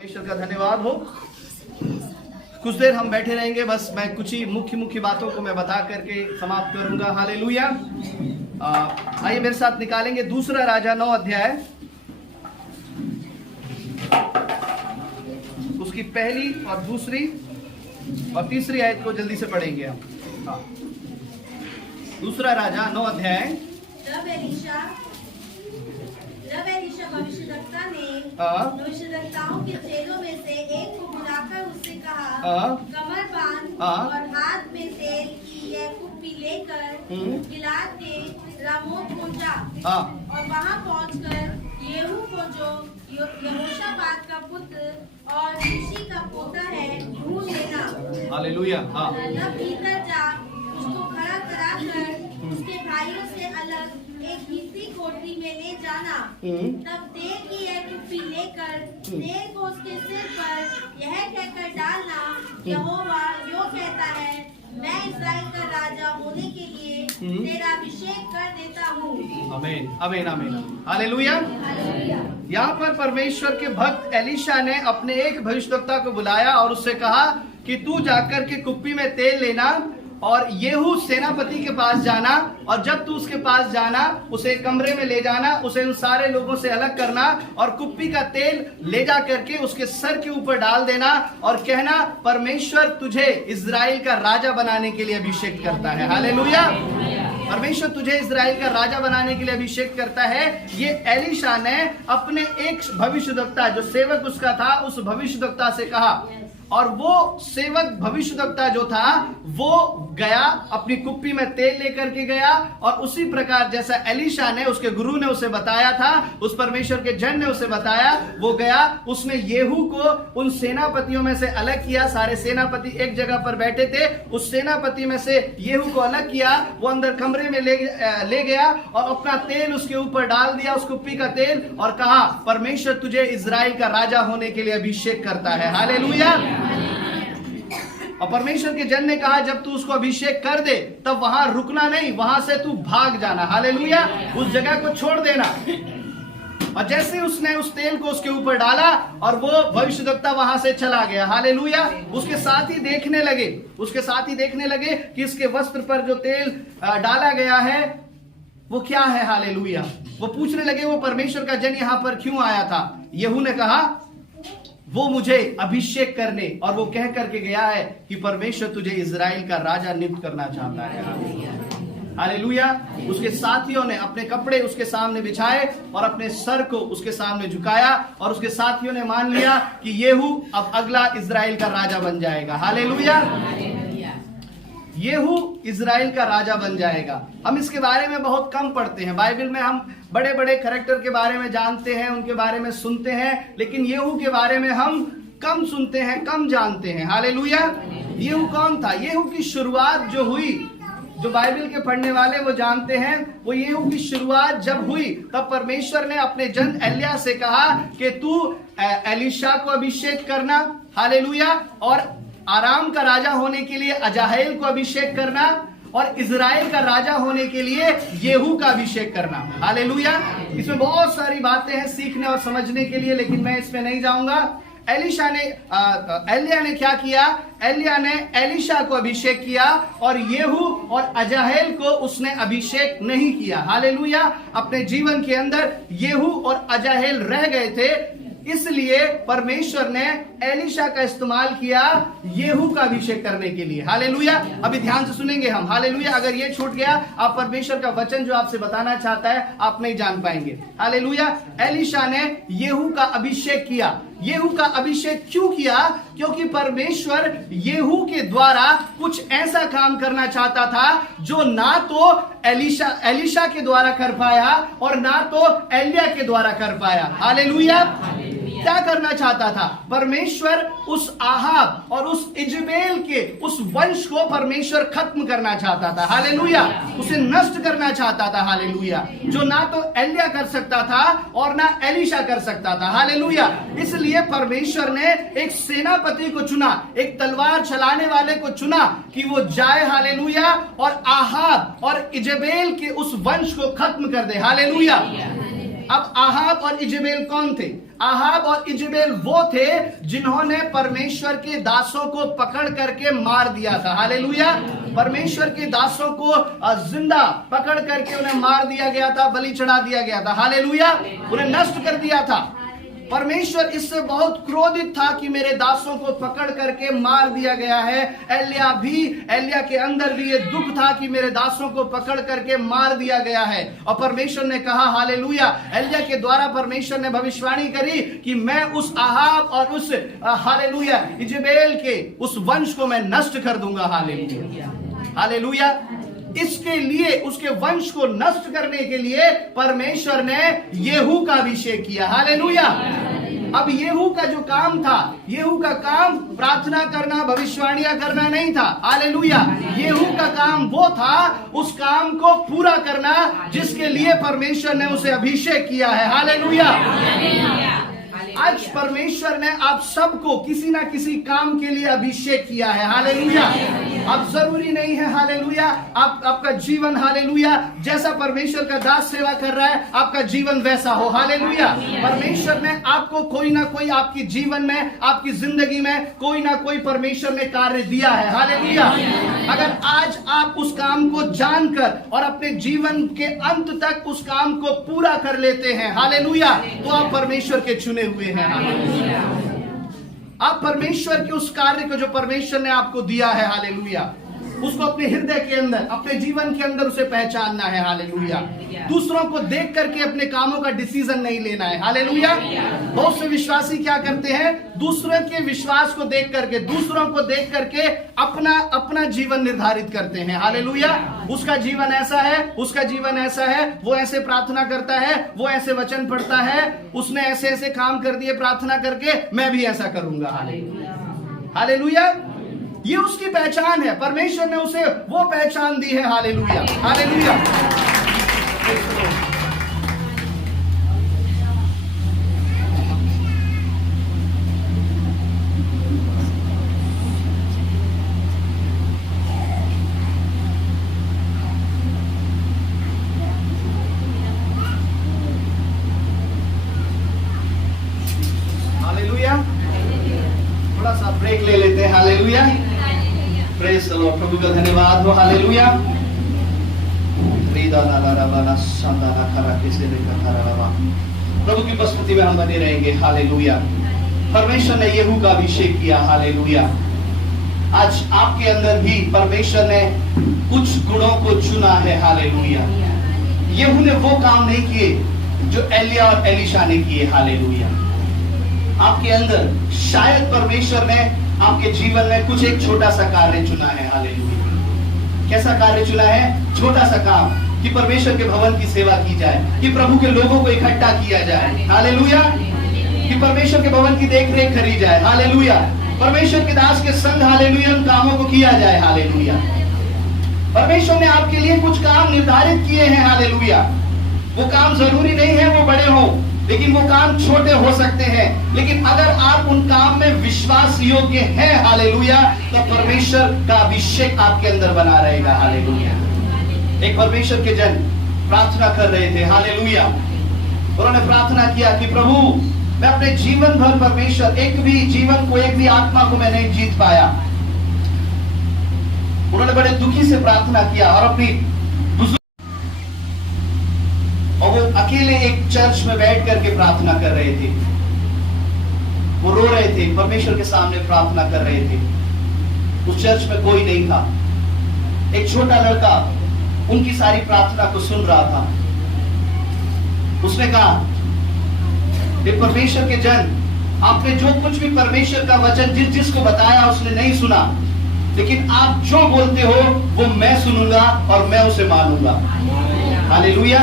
ईश्वर का धन्यवाद हो। कुछ देर हम बैठे रहेंगे, बस मैं कुछ ही मुख्य बातों को मैं बता करके समाप्त करूंगा। हालेलुया। आइए मेरे साथ निकालेंगे दूसरा राजा 9 अध्याय, उसकी पहली और दूसरी और तीसरी आयत को जल्दी से पढ़ेंगे हम। दूसरा राजा 9 अध्याय। जब एलीशा भविष्यद्वक्ता ने भविष्यद्वक्ताओं के चेलों में से एक को बुलाकर उससे कहा, कमर बांध और हाथ में तेल की यह कुप्पी लेकर गिलाद के रामोत को जा और वहां पहुंचकर येहू को, जो यहोशापात का पुत्र और ऋषि का पोता है, ढूंढ लेना। हालेलुया। तब भीतर जा उसको खड़ा कराकर उसके भाइयों से अलग एक भीतरी कोठरी में ले जाना। तब तेल की यह कुप्पी लेकर तेल को उसके सिर पर यह कहकर डालना, यहोवा यो कहता है, मैं इस्राएल का राजा होने के लिए तेरा अभिषेक कर देता हूँ। आमीन आमीन आमीन। हालेलुया। यहाँ पर परमेश्वर के भक्त एलीशा ने अपने एक भविष्यद्वक्ता को बुलाया और उससे कहा कि तू जाकर के कुप्पी में तेल लेना और येहू सेनापति के पास जाना, और जब तू उसके पास जाना उसे कमरे में ले जाना, उसे उन सारे लोगों से अलग करना और कुप्पी का तेल ले जा करके उसके सर के ऊपर डाल देना और कहना, परमेश्वर तुझे इजराइल का राजा बनाने के लिए अभिषेक करता है। हालेलुया। परमेश्वर तुझे इजराइल का राजा बनाने के लिए अभिषेक करता है। ये एलीशा ने अपने एक भविष्यद्वक्ता, जो सेवक उसका था, उस भविष्यद्वक्ता से कहा, और वो सेवक भविष्यद्वक्ता जो था वो गया, अपनी कुप्पी में तेल लेकर के गया, और उसी प्रकार जैसा एलीशा ने, उसके गुरु ने उसे बताया था, उस परमेश्वर के जन ने उसे बताया, वो गया, उसने येहू को उन सेनापतियों में से अलग किया। सारे सेनापति एक जगह पर बैठे थे, उस सेनापति में से येहू को अलग किया, वो अंदर कमरे में ले गया और अपना तेल उसके ऊपर डाल दिया, उस कुप्पी का तेल, और कहा, परमेश्वर तुझे इजराइल का राजा होने के लिए अभिषेक करता है। हालेलुया। और परमेश्वर के जन ने कहा, जब तू उसको अभिषेक कर दे तब वहां रुकना नहीं, वहां से तू भाग जाना। हालेलुया। उस जगह को छोड़ देना। और जैसे उसने उस तेल को उसके ऊपर डाला और वो भविष्यद्वक्ता वहां से चला गया। हालेलुया। उसके साथ ही देखने लगे कि इसके वस्त्र पर जो तेल डाला गया है वो क्या है। हालेलुया। वो पूछने लगे, वो परमेश्वर का जन यहाँ पर क्यों आया था। येहू ने कहा, वो मुझे अभिषेक करने, और वो कह करके गया है कि परमेश्वर तुझे इजराइल का राजा नियुक्त करना चाहता है। हालेलुया। उसके साथियों ने अपने कपड़े उसके सामने बिछाए और अपने सर को उसके सामने झुकाया, और उसके साथियों ने मान लिया कि येहू अब अगला इजराइल का राजा बन जाएगा। हालेलुया। येहू इजराइल का राजा बन जाएगा। हम इसके बारे में बहुत कम पढ़ते हैं। बाइबल में हम बड़े बड़े कैरेक्टर के बारे में जानते हैं, उनके बारे में सुनते हैं, लेकिन येहू के बारे में हम कम सुनते हैं, कम जानते हैं। हालेलुया। येहू कौन था? येहू की शुरुआत जो हुई, जो बाइबल के पढ़ने वाले वो जानते हैं, वो येहू की शुरुआत जब हुई तब परमेश्वर ने अपने जन एलिय्याह से कहा कि तू एलीशा को अभिषेक करना। हालेलुया। और आराम का राजा होने के लिए अजाहेल को अभिषेक करना, और इजराइल का राजा होने के लिए येहू का अभिषेक करना। हालेलुया। इसमें बहुत सारी बातें हैं सीखने और समझने के लिए, लेकिन मैं इसमें नहीं जाऊंगा। एलिय्याह ने क्या किया? एलिय्याह ने एलीशा को अभिषेक किया और येहू और अजाहेल को उसने अभिषेक नहीं किया। हालेलुया। अपने जीवन के अंदर येहू और अजाहेल रह गए थे, इसलिए परमेश्वर ने एलीशा का इस्तेमाल किया येहू का अभिषेक करने के लिए। हालेलुया। अभी ध्यान से सुनेंगे हम। हालेलुया। अगर ये छूट गया, आप परमेश्वर का वचन जो आपसे बताना चाहता है आप नहीं जान पाएंगे। हालेलुया। एलीशा ने येहू का अभिषेक किया। येहू का अभिषेक क्यों किया? क्योंकि परमेश्वर येहू के द्वारा कुछ ऐसा काम करना चाहता था जो ना तो एलीशा के द्वारा कर पाया और ना तो एलिय्याह के द्वारा कर पाया। हालेलुया। क्या करना चाहता था? परमेश्वर उस आहाब और उस इजबेल के उस वंश को परमेश्वर खत्म करना चाहता था। हालेलुया। उसे नष्ट करना चाहता था। हालेलुया। जो ना तो एलिय्याह कर सकता था और ना एलीशा कर सकता था। हालेलुया। इसलिए परमेश्वर ने एक सेनापति को चुना, एक तलवार चलाने वाले को चुना कि वो जाए। हालेलुया। और आहाब और इजबेल के उस वंश को खत्म कर दे। हालेलुया। अब आहाब और इजेबेल कौन थे? आहाब और इजेबेल वो थे जिन्होंने परमेश्वर के दासों को पकड़ करके मार दिया था। हालेलुया। परमेश्वर के दासों को जिंदा पकड़ करके उन्हें मार दिया गया था, बलि चढ़ा दिया गया था। हालेलुया। उन्हें नष्ट कर दिया था। परमेश्वर इससे बहुत क्रोधित था कि मेरे दासों को पकड़ करके मार दिया गया है। एलिया के अंदर भी ये दुख था कि मेरे दासों को पकड़ करके मार दिया गया है। और परमेश्वर ने कहा हालेलुया, एलिया के द्वारा परमेश्वर ने भविष्यवाणी करी कि मैं उस आहाब और उस हालेलुया इजेबेल के उस वंश को मैं नष्ट कर दूंगा। Hallelujah, hallelujah. इसके लिए, उसके वंश को नष्ट करने के लिए परमेश्वर ने येहू का अभिषेक किया। हालेलुया। अब येहू का जो काम था, येहू का काम प्रार्थना करना, भविष्यवाणियां करना नहीं था। हालेलुया। येहू का काम वो था, उस काम को पूरा करना जिसके लिए परमेश्वर ने उसे अभिषेक किया है। हालेलुया। आज परमेश्वर ने आप सबको किसी ना किसी काम के लिए अभिषेक किया है। हालेलुया। अब जरूरी नहीं है हालेलुया आपका जीवन हालेलुया जैसा परमेश्वर का दास सेवा कर रहा है आपका जीवन वैसा हो। हालेलुया। परमेश्वर ने आपको कोई ना कोई आपकी जीवन में, आपकी जिंदगी में कोई ना कोई परमेश्वर ने कार्य दिया है। हालेलुया। अगर आज आप उस काम को जानकर और अपने जीवन के अंत तक उस काम को पूरा कर लेते हैं, हालेलुया, तो आप परमेश्वर के चुने हुए हैं। आप परमेश्वर के उस कार्य को जो परमेश्वर ने आपको दिया है, हालेलुया, उसको अपने हृदय के अंदर, अपने जीवन के अंदर उसे पहचानना है। हालेलुया। दूसरों को देख करके अपने कामों का डिसीजन नहीं लेना है। हालेलुया। बहुत से विश्वासी क्या करते हैं, दूसरों के विश्वास को देख करके, दूसरों को देख करके अपना जीवन निर्धारित करते हैं। हालेलुया। उसका जीवन ऐसा है, उसका जीवन ऐसा है, वो ऐसे प्रार्थना करता है, वो ऐसे वचन पढ़ता है, उसने ऐसे ऐसे काम कर दिए प्रार्थना करके, मैं भी ऐसा करूंगा। हालेलुया। ये उसकी पहचान है। परमेश्वर ने उसे वो पहचान दी है। Hallelujah, hallelujah. हालेलुया। थोड़ा सा ब्रेक ले लेते हैं। हालेलुया। Praise the lord. प्रभु का धन्यवाद हो। हालेलुया। प्रभु की उपस्थिति में हम बने रहेंगे। हालेलुया। परमेश्वर ने येहू का अभिषेक किया। हालेलुया। आज आपके अंदर भी परमेश्वर ने कुछ गुणों को चुना है। हालेलुया। येहू ने वो काम नहीं किए जो एलिया और एलीशा ने किए। हालेलुया। आपके अंदर शायद परमेश्वर ने आपके जीवन में कुछ एक छोटा सा कार्य चुना है। हालेलुया। कैसा कार्य चुना है? छोटा सा काम कि परमेश्वर के भवन की सेवा की जाए, कि प्रभु के लोगों को इकट्ठा किया जाए। हालेलुया। कि परमेश्वर के भवन की देख रेख करी जाए। हालेलुया। परमेश्वर के दास के संग, हालेलुया, उन कामों को किया जाए। हालेलुया। परमेश्वर ने आपके लिए कुछ काम निर्धारित किए हैं। हालेलुया। वो काम जरूरी नहीं है वो बड़े हो, लेकिन वो काम छोटे हो सकते हैं। लेकिन अगर आप उन काम में विश्वास योग्य हैं, हालेलुया, तो परमेश्वर का अभिषेक आपके अंदर बना रहेगा। हालेलुया। एक परमेश्वर के जन प्रार्थना कर रहे थे। हालेलुया। उन्होंने प्रार्थना किया कि प्रभु, मैं अपने जीवन भर परमेश्वर एक भी आत्मा को मैं नहीं जीत पाया। उन्होंने बड़े दुखी से प्रार्थना किया और अपनी और वो अकेले एक चर्च में बैठ करके प्रार्थना कर रहे थे। वो रो रहे थे, परमेश्वर के सामने प्रार्थना कर रहे थे। उस चर्च में कोई नहीं था। एक छोटा लड़का उनकी सारी प्रार्थना को सुन रहा था। उसने कहा, ये परमेश्वर के जन, आपने जो कुछ भी परमेश्वर का वचन जिसको बताया उसने नहीं सुना, लेकिन आप जो बोलते हो वो मैं सुनूंगा और मैं उसे मानूंगा। हालेलुया।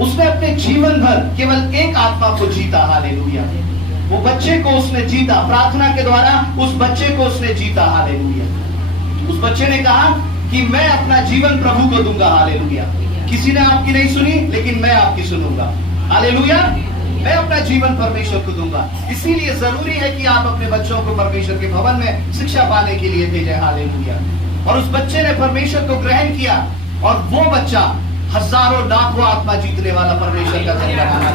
उसने अपने जीवन भर केवल एक आत्मा को जीता। हालेलुया। वो बच्चे को उसने जीता। प्रार्थना के द्वारा उस बच्चे को उसने जीता। हालेलुया। उस बच्चे ने कहा कि मैं अपना जीवन प्रभु को दूंगा। हालेलुया। किसी ने आपकी नहीं सुनी, लेकिन मैं आपकी सुनूंगा। हालेलुया। मैं अपना जीवन परमेश्वर को दूंगा। इसीलिए जरूरी है कि आप अपने बच्चों को परमेश्वर के भवन में शिक्षा पाने के लिए भेजें। हालेलुया। और उस बच्चे ने परमेश्वर को ग्रहण किया और वो बच्चा, हजारों लाखों आत्मा जीतने वाला परमेश्वर का जन बनाना।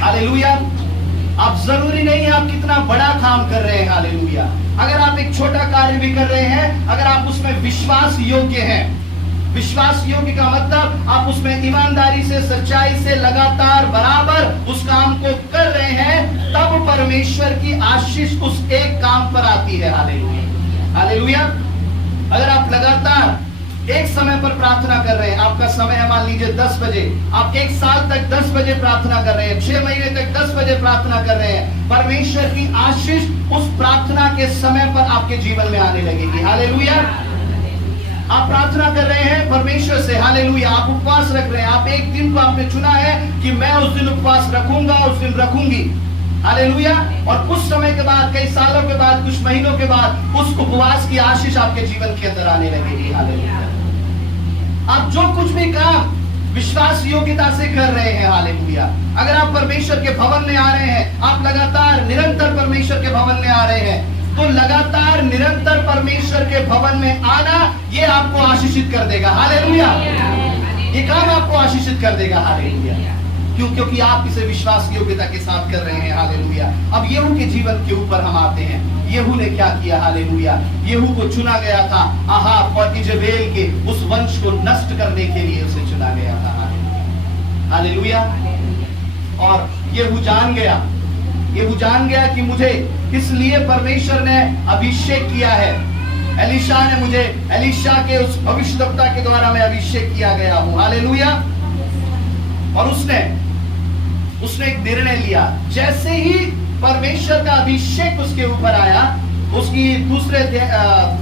हालेलुया। आप जरूरी नहीं है आप कितना बड़ा काम कर रहे हैं, हालेलुया। अगर आप एक छोटा कार्य भी कर रहे हैं, अगर आप उसमें विश्वास योग्य हैं, विश्वास योग्य का मतलब आप उसमें ईमानदारी से, सच्चाई से, लगातार बराबर उस काम को कर रहे हैं, तब परमेश्वर की आशीष उस एक काम पर आती है। Hallelujah, hallelujah. अगर आप लगातार एक समय पर प्रार्थना कर रहे हैं, आपका समय है मान लीजिए 10 बजे, आप एक साल तक 10 बजे प्रार्थना कर रहे हैं, 6 महीने तक 10 बजे प्रार्थना कर रहे हैं, परमेश्वर की आशीष उस प्रार्थना के समय पर आपके जीवन में आने लगेगी। हालेलुया। आप प्रार्थना कर रहे हैं परमेश्वर से, हालेलुया। आप उपवास रख रहे हैं, आप एक दिन को आपने चुना है कि मैं उस दिन उपवास रखूंगा, उस दिन रखूंगी, हालेलुया। और कुछ समय के बाद, कई सालों के बाद, कुछ महीनों के बाद उस उपवास की आशीष आपके जीवन के अंदर आने लगेगी। हालेलुया। आप जो कुछ भी काम विश्वास योग्यता से कर रहे हैं, हालेलुया। अगर आप परमेश्वर के भवन में आ रहे हैं, आप लगातार निरंतर परमेश्वर के भवन में आ रहे हैं, तो लगातार निरंतर परमेश्वर के भवन में आना ये आपको आशीषित कर देगा। हालेलुया। ये काम आपको आशीषित कर देगा। हालेलुया। क्यों? क्योंकि आप इसे विश्वास योग्यता के साथ कर रहे हैं। हालेलुया। अब येहू के जीवन के ऊपर हम आते हैं। येहू ने क्या किया? हालेलुया। येहू को चुना गया था आहाब और इजेबेल के उस वंश को नष्ट करने के लिए उसे चुना गया था। हालेलुया। और येहू जान गया कि मुझे किस लिए परमेश्वर ने अभिषेक किया है। एलीशा ने मुझे, एलीशा के उस भविष्यवक्ता के द्वारा मैं अभिषेक किया गया हूं। हालेलुया। और उसने एक निर्णय लिया। जैसे ही परमेश्वर का अभिषेक उसके ऊपर आया, उसकी दूसरे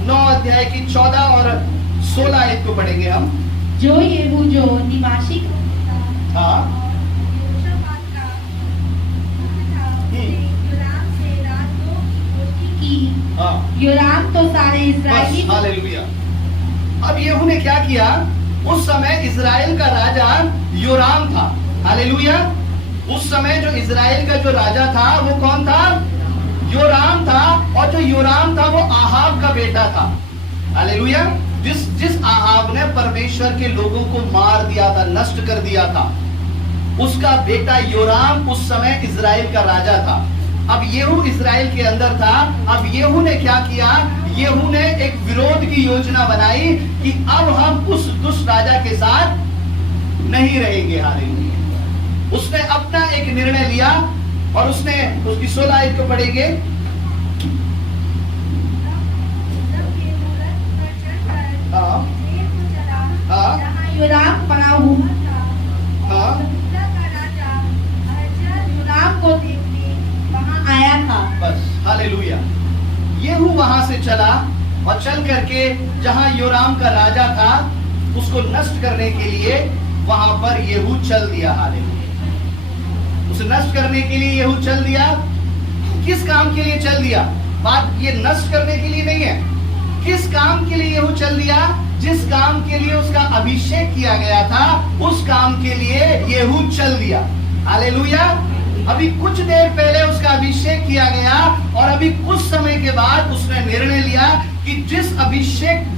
9 अध्याय की 14 और 16 आयत को पढ़ेंगे हम। जो येहू जो निवासी हाँ योराम तो सारे इस्राएली। हालेलुया। अब येहू ने क्या किया? उस समय इजराइल का राजा योराम था। हालेलुया। उस समय जो इजराइल का जो राजा था वो कौन था? योराम था। और जो योराम था वो आहाब का बेटा था। हालेलुया। जिस आहाब ने परमेश्वर के लोगों को मार दिया था, नष्ट कर दिया था, उसका बेटा योराम उस समय इजराइल का राजा था। अब येहू इजराइल के अंदर था। अब येहू ने क्या किया? येहू ने एक विरोध की योजना बनाई कि अब हम उस दुष्ट राजा के साथ नहीं रहेंगे। हालेलुया। उसने अपना एक निर्णय लिया और उसने उसकी 16 आयत को पढ़ेंगे। योराम पड़ा हुआ था। योराम को देखने वहां आया था। बस। हालेलुया। येहू वहां से चला और चल करके जहां योराम का राजा था उसको नष्ट करने के लिए वहां पर येहू चल दिया। हालेलुया। उसे नष्ट करने के लिए येहू चल दिया। किस काम के लिए चल दिया? बात ये नष्ट करने के लिए नहीं है। किस काम के लिए येहू चल दिया? जिस काम के लिए उसका अभिषेक किया गया था, उस काम के लिए येहू चल दिया। हालेलुया। अभी कुछ देर पहले उसका अभिषेक किया गया और अभी कुछ समय के बाद उसने निर्णय लिया कि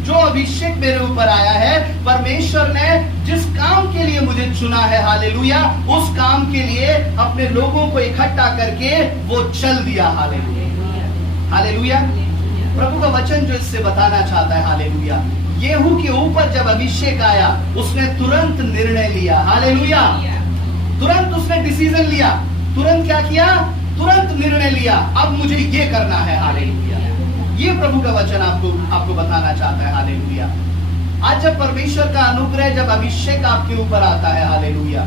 जो अभिषेक मेरे ऊपर आया है, परमेश्वर ने जिस काम के लिए मुझे चुना है, हालेलुया, उस काम के लिए अपने लोगों को इकट्ठा करके वो चल दिया। हालेलुया। हालेलुया। प्रभु का वचन जो इससे बताना चाहता है, हालेलुया, येहू के ऊपर जब अभिषेक आया उसने तुरंत निर्णय लिया। हालेलुया। तुरंत उसने डिसीजन लिया। तुरंत क्या किया? तुरंत निर्णय लिया, अब मुझे ये करना है। हालेलुया। ये प्रभु का वचन आपको बताना चाहता है। हालेलुया। आज जब परमेश्वर का अनुग्रह, जब अभिषेक आपके ऊपर आता है, हालेलुया,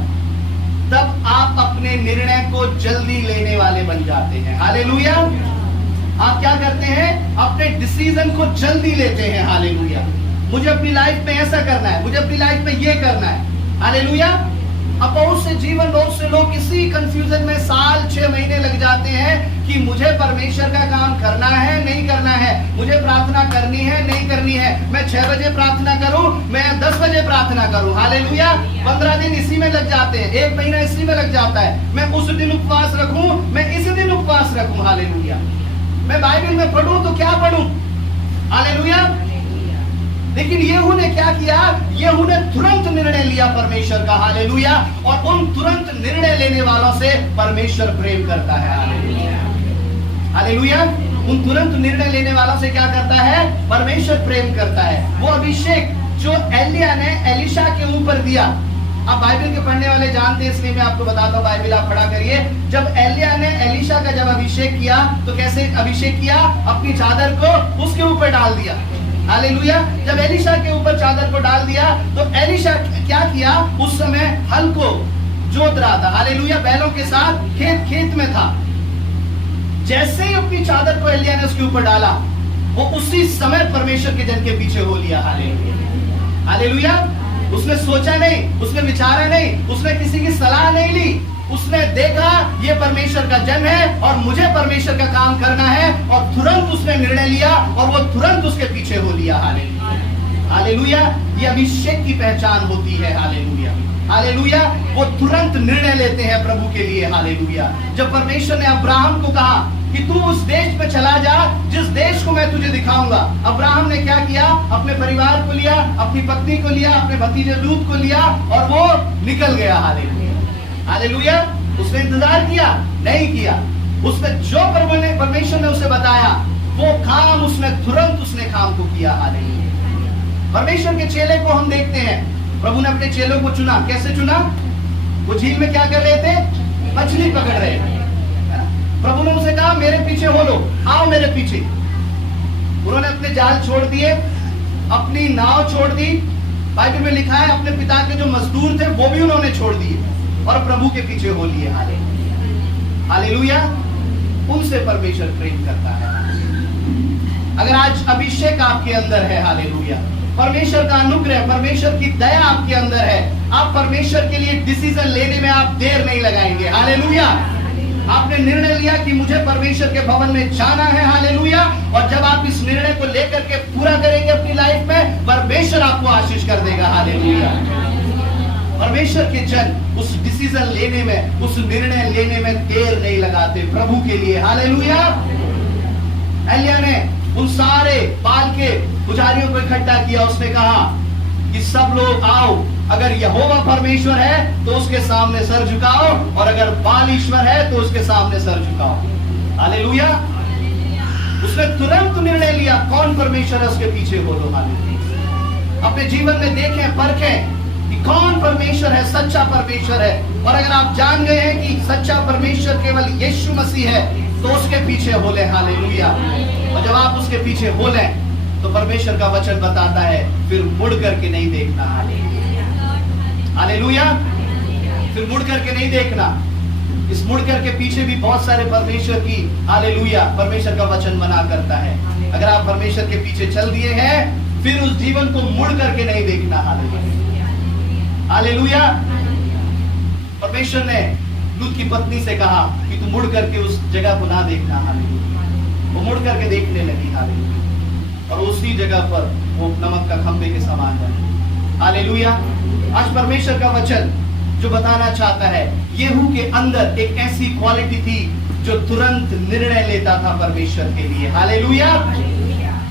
तब आप अपने निर्णय को जल्दी लेने वाले बन जाते हैं। हालेलुया। आप क्या करते हैं? अपने डिसीजन को जल्दी लेते हैं। हालेलुया। मुझे अपनी लाइफ में ऐसा करना है, मुझे अपनी लाइफ में ये करना है। हालेलुया। अब बहुत से लोग इसी कंफ्यूजन में साल 6 महीने लग जाते हैं कि मुझे परमेश्वर का काम करना है, नहीं करना है, मुझे प्रार्थना करनी है, नहीं करनी है, मैं 6 बजे प्रार्थना करूं, मैं 10 बजे प्रार्थना करूं। हालेलुया। 15 दिन इसी में लग जाते हैं, 1 महीना इसी में लग जाता है। मैं उस दिन उपवास रखूं, मैं इसी दिन उपवास रखूं। हालेलुया। मैं बाइबल में पढ़ूं तो क्या पढ़ूं? हालेलुया। लेकिन येहू ने क्या किया? येहू ने तुरंत निर्णय लिया परमेश्वर का, हालेलुया। और उन तुरंत निर्णय लेने वालों से परमेश्वर प्रेम करता है, हालेलुया, हालेलुया। उन तुरंत निर्णय लेने वालों से क्या करता है? परमेश्वर प्रेम करता है। वो अभिषेक जो एलिया ने एलिशा के ऊपर दिया, आप बाइबल के पढ़ने वाले जानते हैं, इसलिए मैं आपको बताता हूँ, बाइबल आप पढ़ा करिए। जब एलिया ने एलिशा का जब अभिषेक किया तो कैसे अभिषेक किया? अपनी चादर को उसके ऊपर डाल दिया, हालेलुया। जब एलिशा के ऊपर चादर को डाल दिया तो एलिशा क्या किया? उस समय हल को जोत रहा था, हालेलुया, बैलों के साथ खेत में था। जैसे ही अपनी चादर को एलिया ने उसके ऊपर डाला, वो उसी समय परमेश्वर के जन के पीछे हो लिया, हालेलुया, हालेलुया। उसने सोचा नहीं, उसने विचारा नहीं, उसने किसी की सलाह नहीं ली, उसने देखा ये परमेश्वर का जन है और मुझे परमेश्वर का काम करना है, और तुरंत उसने निर्णय लिया और वो तुरंत उसके पीछे हो लिया, हालेलुया, हालेलुया। ये अभिषेक की पहचान होती है, हालेलुया, हालेलुया। वो तुरंत निर्णय लेते हैं प्रभु के लिए, हालेलुया। जब परमेश्वर ने अब्राहम को कहा कि तू उस देश पे चला जा जिस देश को मैं तुझे दिखाऊंगा, अब्राहम ने क्या किया? अपने परिवार को लिया, अपनी पत्नी को लिया, अपने भतीजे लूत को लिया और वो निकल गया, हालेलुया, हालेलुया। उसने इंतजार किया? नहीं किया। उसने जो परमेश्वर ने उसे बताया वो काम उसने तुरंत उसने काम को किया, हालेलुया। परमेश्वर के चेले को हम देखते हैं, प्रभु ने अपने चेलों को चुना। कैसे चुना? वो झील में क्या कर रहे थे? मछली पकड़ रहे थे। प्रभु ने उसे कहा मेरे पीछे हो लो, आओ मेरे पीछे। उन्होंने अपने जाल छोड़ दिए, अपनी नाव छोड़ दी। बाइबल में लिखा है अपने पिता के जो मजदूर थे वो भी उन्होंने छोड़ दिए और प्रभु के पीछे हो लिए, हालेलुया, हालेलुया। उनसे परमेश्वर प्रेम करता है। अगर आज अभिषेक आपके अंदर है, हालेलुया, परमेश्वर का अनुग्रह, परमेश्वर की दया आपके अंदर है, आप परमेश्वर के लिए डिसीजन लेने में आप देर नहीं लगाएंगे, हालेलुया। आपने निर्णय लिया कि मुझे परमेश्वर के भवन में जाना है, हालेलुया, और जब आप इस निर्णय को लेकर के पूरा करेंगे अपनी लाइफ में, परमेश्वर आपको आशीष कर देगा, हालेलुया। परमेश्वर के जन उस डिसीजन लेने में, उस निर्णय लेने में देर नहीं लगाते प्रभु के लिए, हालेलुया। एलिया ने उन सारे बाल के पुजारियों को इकट्ठा किया। उसने कहा कि सब लोग आओ, अगर यहोवा परमेश्वर है तो उसके सामने सर झुकाओ, और अगर बाल ईश्वर है तो उसके सामने सर झुकाओ, हालेलुया। उसने तुरंत निर्णय लिया कौन परमेश्वर है उसके पीछे हो लो, हालेलुया। अपने जीवन में देखें, परखें कि कौन परमेश्वर है, सच्चा परमेश्वर है। और अगर आप जान गए हैं कि सच्चा परमेश्वर केवल यीशु मसीह है तो उसके पीछे हो ले, हालेलुया। और जब आप उसके पीछे हो ले तो परमेश्वर का वचन बताता है फिर मुड़ करके नहीं देखना, हालेलुया, फिर मुड़ करके नहीं देखना। इस मुड़ करके पीछे भी बहुत सारे परमेश्वर की, हालेलुया, परमेश्वर का वचन मना करता है। अगर आप परमेश्वर के पीछे चल दिए हैं फिर उस जीवन को मुड़ करके नहीं देखना, हालेलुया, हालेलुया। परमेश्वर ने लूत की पत्नी से कहा कि तू मुड़ करके उस जगह को ना देखना, हालेलुया। वो मुड़ करके देखने लगी, हालेलुया, और उसी जगह पर वो नमक का खंभे के समान है, हालेलुया। आज परमेश्वर का वचन जो बताना चाहता है, येहू के अंदर एक ऐसी क्वालिटी थी जो तुरंत निर्णय लेता था परमेश्वर के लिए, हालेलुया।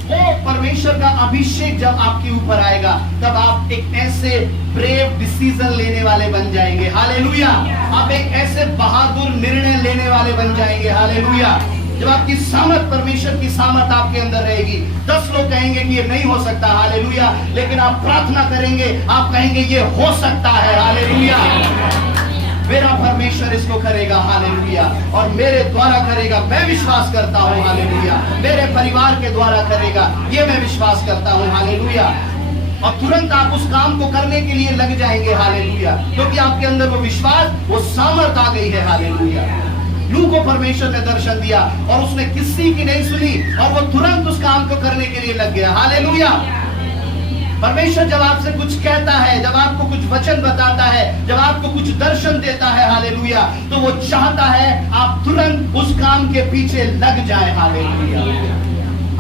वो परमेश्वर का अभिषेक जब आपके ऊपर आएगा तब आप एक ऐसे ब्रेव डिसीजन लेने वाले बन जाएंगे, हालेलुया। आप एक ऐसे बहादुर निर्णय लेने वाले बन जाएंगे, हालेलुया। जब आपकी सामर्थ, परमेश्वर की सामर्थ आपके अंदर रहेगी, 10 लोग कहेंगे कि ये नहीं हो सकता, हालेलुया, लेकिन आप प्रार्थना करेंगे, आप कहेंगे ये हो सकता है, हालेलुया। मेरा परमेश्वर इसको करेगा, हालेलुया, और मेरे द्वारा करेगा, मैं विश्वास करता हूँ, हालेलुया। मेरे परिवार के द्वारा करेगा, ये मैं विश्वास करता हूँ, हालेलुया। और तुरंत आप उस काम को करने के लिए लग जाएंगे, हालेलुया, क्योंकि आपके अंदर वो विश्वास, वो सामर्थ आ गई है, हालेलुया। लू को परमेश्वर ने दर्शन दिया और उसने किसी की नहीं सुनी और वो तुरंत उस काम को करने के लिए लग गया, हालेलुया। परमेश्वर जब आपसे कुछ कहता है, जब आपको कुछ वचन बताता है, जब आपको कुछ दर्शन देता है, हालेलुया, तो वो चाहता है आप तुरंत उस काम के पीछे लग जाए, हालेलुया।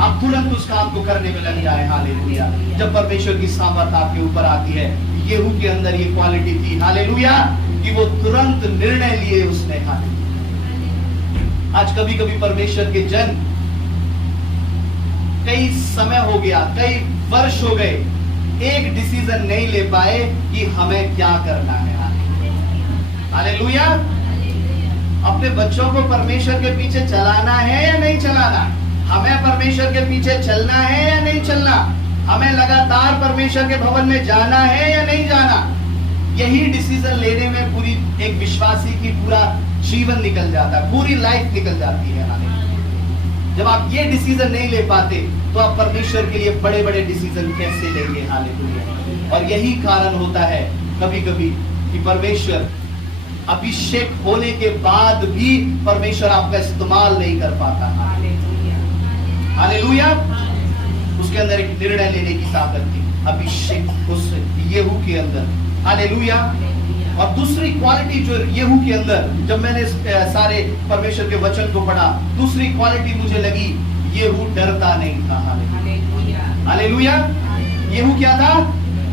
आप तुरंत उस काम को करने में लग जाए, हालेलुया। जब परमेश्वर की सामर्थ आपके ऊपर आती है, येहू के अंदर ये क्वालिटी थी, हालेलुया, कि वो तुरंत निर्णय लिए उसने, हालेलुया। आज कभी कभी परमेश्वर के जन, कई समय हो गया, कई वर्ष हो गए, एक डिसीजन नहीं ले पाए कि हमें क्या करना है। हालेलुया। अपने बच्चों को परमेश्वर के पीछे चलाना है या नहीं चलाना? हमें परमेश्वर के पीछे चलना है या नहीं चलना? हमें लगातार परमेश्वर के भवन में जाना है या नहीं जाना? यही डिसीजन लेने में पूरी एक विश्वासी की पूरा जीवन निकल जाता है, पूरी लाइफ निकल जाती है। जब आप ये डिसीजन नहीं ले पाते तो आप परमेश्वर के लिए बड़े बड़े डिसीजन कैसे लेंगे? हालेलुया। और यही कारण होता है कभी कभी कि परमेश्वर अभिषेक होने के बाद भी परमेश्वर आपका इस्तेमाल नहीं कर पाता। हालेलुया। उसके अंदर एक निर्णय लेने की ताकत थी, अभिषेक उस येहू के अंदर। हालेलुया। और दूसरी क्वालिटी जो येहू के अंदर, जब मैंने सारे परमेश्वर के वचन को पढ़ा, दूसरी क्वालिटी मुझे लगी, येहू डरता नहीं था। हालेलुया। येहू क्या था?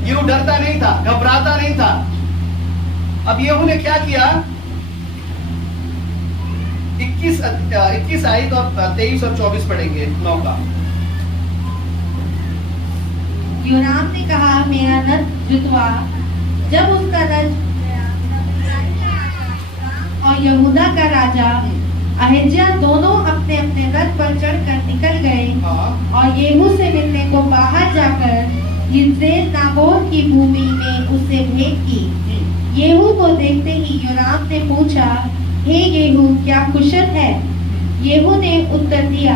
येहू डरता नहीं था, घबराता नहीं था। अब येहू ने क्या किया? 21 आयत और 23 और 24 पढ़ेंगे 9 का। योराम ने कहा, मेरा रथ जुतवा। जब उसका रथ और यहूदा का राजा अहज्या दोनों अपने अपने रथ पर चढ़कर निकल गए और येहू से मिलने को बाहर जाकर यिज्रेल नाबोत की भूमि में उससे भेंट की। येहू को देखते ही योराम ने पूछा, हे येहू, क्या कुशल है? येहू ने उत्तर दिया,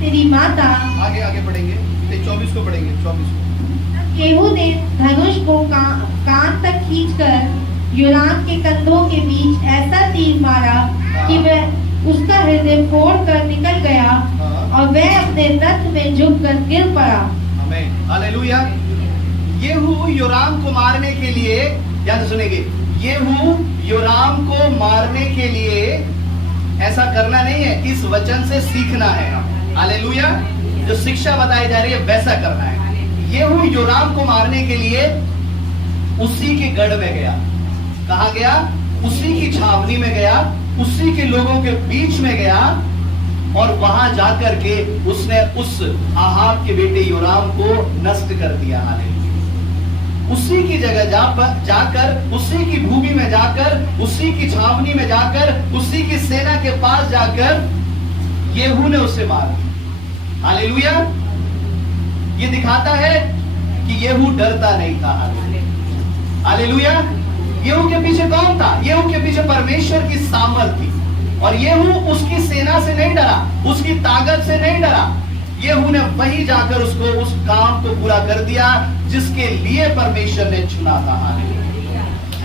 तेरी माता। आगे पढ़ेंगे, 24 को पढ़ेंगे, 24 को। येहू ने धनुष को कान तक खींचकर योराम के कंधों के बीच ऐसा तीर मारा कि वह उसका हृदय फोड़ कर निकल गया और वह अपने रथ में झुककर गिर पड़ा। आमीन। हालेलुया। येहू योराम को मारने के लिए, ध्यान से सुनेंगे, येहू योराम को मारने के लिए ऐसा करना नहीं है, इस वचन से सीखना है। हालेलुया। जो शिक्षा बताई जा रही है वैसा करना है। येहू योराम को मारने के लिए उसी के गढ़ में गया। कहा गया? उसी की छावनी में गया, उसी के लोगों के बीच में गया और वहां जाकर के उसने उस आहाब के बेटे योराम को नष्ट कर दिया। हालेलुया। उसी की जगह जाकर, उसी की भूमि में जाकर, उसी की छावनी में जाकर, उसी की सेना के पास जाकर येहू ने उसे मार दिया। हालेलुया। ये दिखाता है कि येहू डरता नहीं था। हालेलुया। येहू के पीछे कौन था? येहू के पीछे परमेश्वर की सामर्थ थी और येहू उसकी सेना से नहीं डरा, उसकी ताकत से नहीं डरा। येहू ने वहीं जाकर उसको उस काम को पूरा कर दिया जिसके लिए परमेश्वर ने चुना था।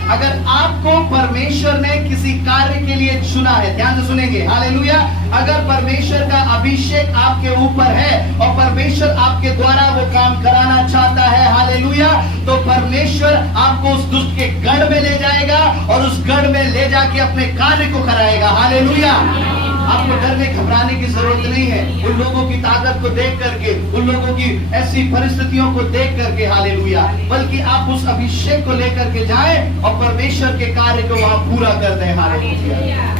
अगर आपको परमेश्वर ने किसी कार्य के लिए चुना है, ध्यान से सुनेंगे, हालेलुया, अगर परमेश्वर का अभिषेक आपके ऊपर है और परमेश्वर आपके द्वारा वो काम कराना चाहता है, हालेलुया, तो परमेश्वर आपको उस दुष्ट के गढ़ में ले जाएगा और उस गढ़ में ले जाके अपने कार्य को कराएगा। हालेलुया। आपको डरने घबराने की जरूरत नहीं है उन लोगों की ताकत को देख करके, उन लोगों की ऐसी परिस्थितियों को देख करके, हालेलुया, बल्कि आप उस अभिषेक को लेकर के जाएं और परमेश्वर के कार्य को वहां पूरा कर दें। हालेलुया।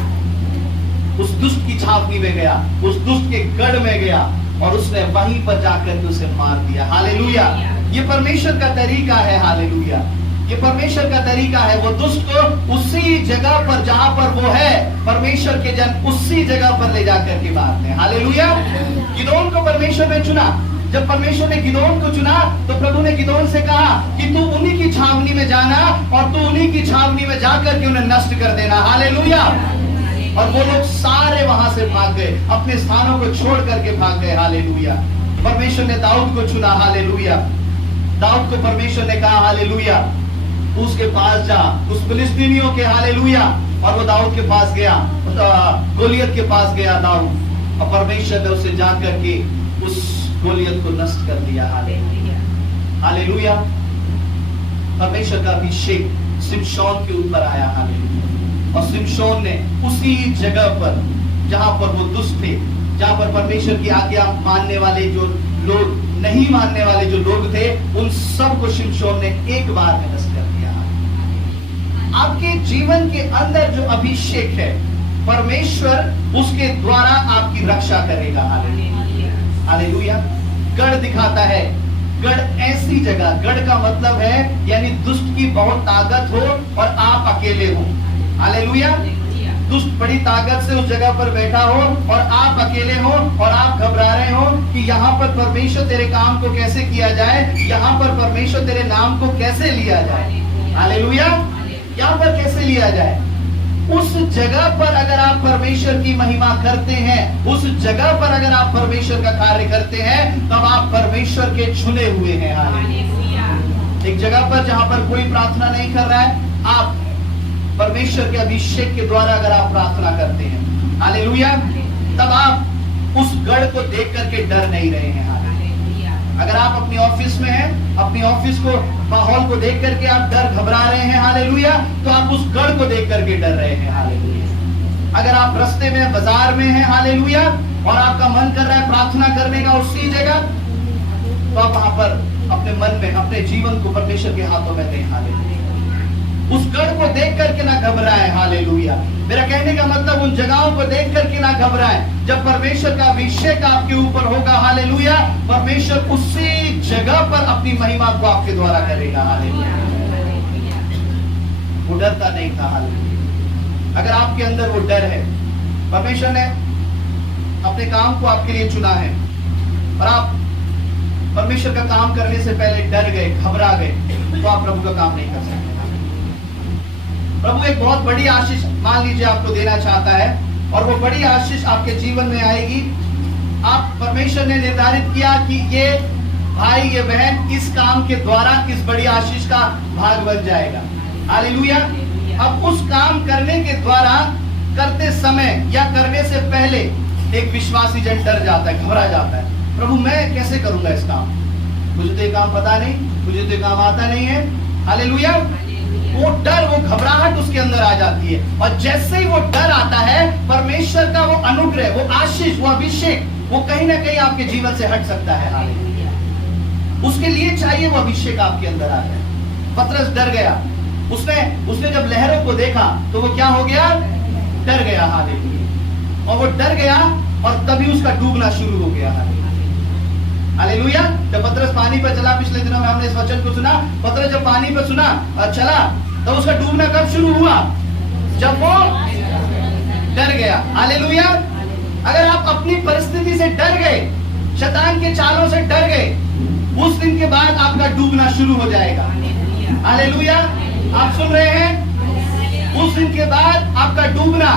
उस दुष्ट की छावनी में गया, उस दुष्ट के गढ़ में गया और उसने वहीं पर जाकर के उसे मार दिया। हालेलुया। ये परमेश्वर का तरीका है। हालेलुया। ये परमेश्वर का तरीका है। वो दुष्ट को उसी जगह पर जहां पर वो है, परमेश्वर के जन उसी जगह पर ले जाकर के मारते हैं। हालेलुया। गिदोन को परमेश्वर ने चुना। जब परमेश्वर ने गिदोन को चुना तो प्रभु ने गिदोन से कहा कि तू उन्हीं की छावनी में जाना और तू उन्हीं की छावनी में जाकर के उन्हें नष्ट कर देना। हालेलुया। और वो लोग सारे वहां से भाग गए, अपने स्थानों को छोड़ करके भाग गए। हालेलुया। परमेश्वर ने दाऊद को चुना। हालेलुया। दाऊद को परमेश्वर ने कहा, हालेलुया, उसके पास जा, उस फिलिस्तीनियों के, हालेलुया, और वो दाऊद के पास गया, गोलियत के पास गया दाऊद, और परमेश्वर ने उसे जाकर के उस गोलियत को नष्ट कर दिया। हालेलुया। हालेलुया। परमेश्वर का अभिषेक शिमशोन के ऊपर आया। हालेलुया। और शिमशोन ने उसी जगह पर जहां पर वो दुष्ट थे, जहां पर परमेश्वर की आज्ञा मानने वाले जो लोग, नहीं मानने वाले जो लोग थे, उन सबको शिमशोन ने एक बार में नष्ट कर दिया। आपके जीवन के अंदर जो अभिषेक है, परमेश्वर उसके द्वारा आपकी रक्षा करेगा। हालेलुया। गढ़ दिखाता है। गढ़ ऐसी जगह, गढ़ का मतलब है यानी दुष्ट की बहुत ताकत हो और आप अकेले हो। हालेलुया। दुष्ट बड़ी ताकत से उस जगह पर बैठा हो और आप अकेले हो और आप घबरा रहे हो कि यहाँ पर परमेश्वर तेरे काम को कैसे किया जाए, यहाँ पर परमेश्वर तेरे नाम को कैसे लिया जाए। हालेलुया। यहाँ पर कैसे लिया जाए? उस जगह पर अगर आप परमेश्वर की महिमा करते हैं, उस जगह पर अगर आप परमेश्वर का कार्य करते हैं, तब आप परमेश्वर के चुने हुए हैं। हालेलुया। एक जगह पर जहां पर कोई प्रार्थना नहीं कर रहा है, आप परमेश्वर के अभिषेक के द्वारा अगर आप प्रार्थना करते हैं, हालेलुया, तब आप उस गढ़ को देख करके डर नहीं रहे हैं। हालेलुया। अगर आप अपनी ऑफिस में हैं, अपनी ऑफिस को माहौल को देख करके आप डर घबरा रहे हैं, हालेलुया, तो आप उस गढ़ को देख करके डर रहे हैं। हालेलुया। अगर आप रास्ते में, बाजार में हैं, हालेलुया, और आपका मन कर रहा है प्रार्थना करने का उसी जगह, तो आप वहां पर अपने मन में, अपने जीवन को परमेश्वर के हाथों में दें। हालेलुया। उस गढ़ को देख करके ना घबराएं। हालेलुया। मेरा कहने का मतलब उन जगहों को देख करके ना घबराएं। जब परमेश्वर का अभिषेक आपके ऊपर होगा, हालेलुया, परमेश्वर उसी जगह पर अपनी महिमा को आपके द्वारा करेगा। हालेलुया। वो डरता नहीं था। हालेलुया। अगर आपके अंदर वो डर है, परमेश्वर ने अपने काम को आपके लिए चुना है और आप परमेश्वर का काम करने से पहले डर गए, घबरा गए, तो आप प्रभु का काम नहीं कर सकते। प्रभु एक बहुत बड़ी आशीष मान लीजिए आपको देना चाहता है, और वो बड़ी आशीष आपके जीवन में आएगी। आप, परमेश्वर ने निर्धारित किया कि ये भाई, ये बहन इस काम के द्वारा इस बड़ी आशीष का भाग बन जाएगा। हालेलुया। अब उस काम करने के द्वारा, करते समय या करने से पहले एक विश्वासी जन डर जाता है, घबरा जाता है। प्रभु मैं कैसे करूंगा इस काम, मुझे तो ये काम पता नहीं, मुझे तो ये काम आता नहीं है। हालेलुया। वो डर, वो घबराहट उसके अंदर आ जाती है, और जैसे ही वो डर आता है, परमेश्वर का वो अनुग्रह, वो आशीष, वो अभिषेक, वो कहीं ना कहीं आपके जीवन से हट सकता है। हालेलुया। उसके लिए चाहिए वो अभिषेक आपके अंदर आ जाए। पतरस डर गया, उसने जब लहरों को देखा तो वो क्या हो गया? डर गया। हालेलुया। और वो डर गया और तभी उसका डूबना शुरू हो गया। हालेलुया। जब पतरस पानी पर चला, पिछले दिनों में हमने इस वचन को सुना, पतरस जब पानी पर सुना और चला, तो उसका डूबना कब शुरू हुआ? जब वो डर गया। हालेलुया। अगर आप अपनी परिस्थिति से डर गए, शैतान के चालों से डर गए, उस दिन के बाद आपका डूबना शुरू हो जाएगा। हालेलुया। आप सुन रहे हैं? उस दिन के बाद आपका डूबना,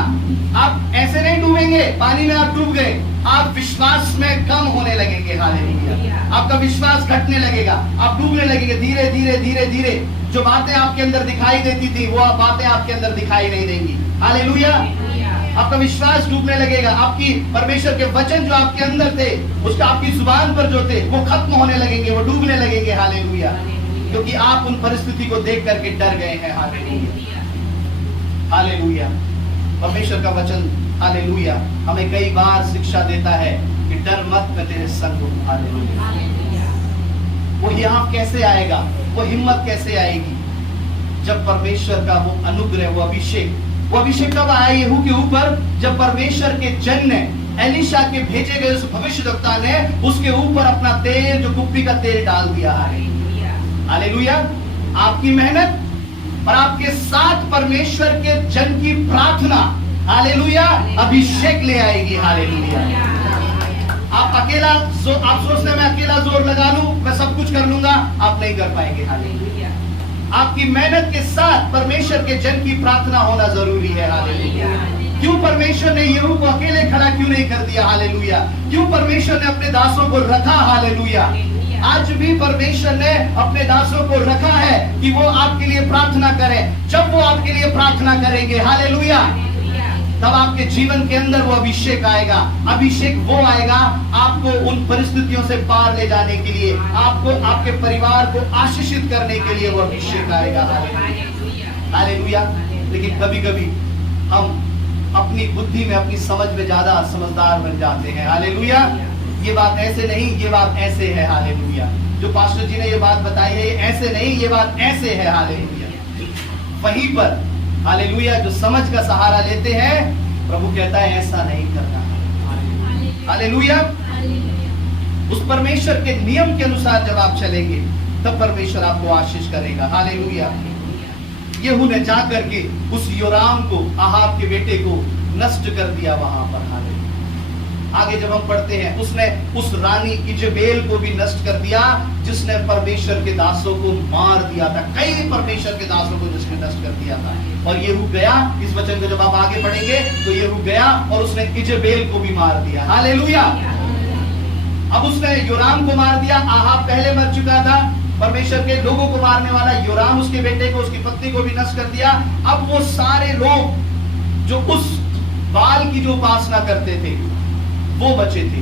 आप ऐसे नहीं डूबेंगे पानी में आप डूब गए, आप विश्वास में कम होने लगेंगे। हालेलुया। आपका विश्वास घटने लगेगा, आप डूबने लगेंगे धीरे धीरे धीरे धीरे। जो बातें आपके अंदर दिखाई देती थी, वो बातें आपके अंदर दिखाई नहीं देंगी। हालेलुया। आपका विश्वास डूबने लगेगा, आपकी परमेश्वर के वचन जो आपके अंदर थे, उसका आपकी जुबान पर जो थे, वो खत्म होने लगेंगे, वो डूबने लगेंगे। हालेलुया। क्योंकि आप उन परिस्थिति को देख करके डर गए हैं। हालेलुया। हालेलुया। परमेश्वर का वचन, हालेलुया, हमें कई बार शिक्षा देता है कि डर मत, मैं तेरे संग हूं। हालेलुया। वो यहाँ कैसे आएगा, वो हिम्मत कैसे आएगी? जब परमेश्वर का वो अनुग्रह, वो अभिषेक कब आया यहू के ऊपर? जब परमेश्वर के जन ने, एलीशा के भेजे गए उस भविष्यद्वक्ता ने उसके ऊपर अपना तेल, जो कुप्पी का तेल डाल दिया। हालेलुया। आपकी मेहनत और आपके साथ परमेश्वर के जन की प्रार्थना, हालेलुया, अभिषेक ले आएगी। हालेलुया। आप अकेला, आप सोचते हैं मैं अकेला जोर लगा लूं, मैं सब कुछ कर लूंगा, आप नहीं कर पाएंगे। हालेलुया। आपकी मेहनत के साथ परमेश्वर के जन की प्रार्थना होना जरूरी है। हालेलुया। क्यों परमेश्वर ने यहू को अकेले खड़ा क्यों नहीं कर दिया? हालेलुया। क्यों परमेश्वर ने अपने दासों को रखा? हालेलुया। आज भी परमेश्वर ने अपने दासों को रखा है कि वो आपके लिए प्रार्थना करें। जब वो आपके लिए प्रार्थना करेंगे, हालेलुया, तब आपके जीवन के अंदर वो अभिषेक आएगा। अभिषेक वो आएगा आपको उन परिस्थितियों से पार ले जाने के लिए, आपको, आपके परिवार को आशीषित करने के लिए वो अभिषेक आएगा। हालेलुया। लेकिन कभी कभी हम अपनी बुद्धि में, अपनी समझ में ज्यादा समझदार बन जाते हैं। हालेलुया। ये बात ऐसे नहीं, ये बात ऐसे है। हालेलुया। जो पास्टर जी ने ये बात बताई है, ये ऐसे नहीं, ये बात ऐसे है। हालेलुया। वहीं पर, हालेलुया, जो समझ का सहारा लेते हैं, प्रभु कहता है ऐसा नहीं करना। हालेलुया। उस परमेश्वर के नियम के अनुसार जब आप चलेंगे तब परमेश्वर आपको आशीष करेगा। हालेलुया। येहू ने जाकर के उस योराम को, आहाब के बेटे को नष्ट कर दिया वहां पर। हालेलुया। आगे जब हम पढ़ते हैं, उसने उस रानी इजेबेल को भी नष्ट कर दिया जिसने परमेश्वर के दासों को मार दिया था। कई परमेश्वर के दासों को जिसने नष्ट कर दिया था। और येहू गया, इस वचन को जब आप आगे पढ़ेंगे तो येहू गया और उसने इजेबेल को भी मार दिया। हालेलुया। अब उसने योराम को मार दिया। आहाब पहले मर चुका था। परमेश्वर के लोगों को मारने वाला योराम उसके बेटे को, उसकी पत्नी को भी नष्ट कर दिया। अब वो सारे लोग जो उस बाल की जो उपासना करते थे वो बचे थे।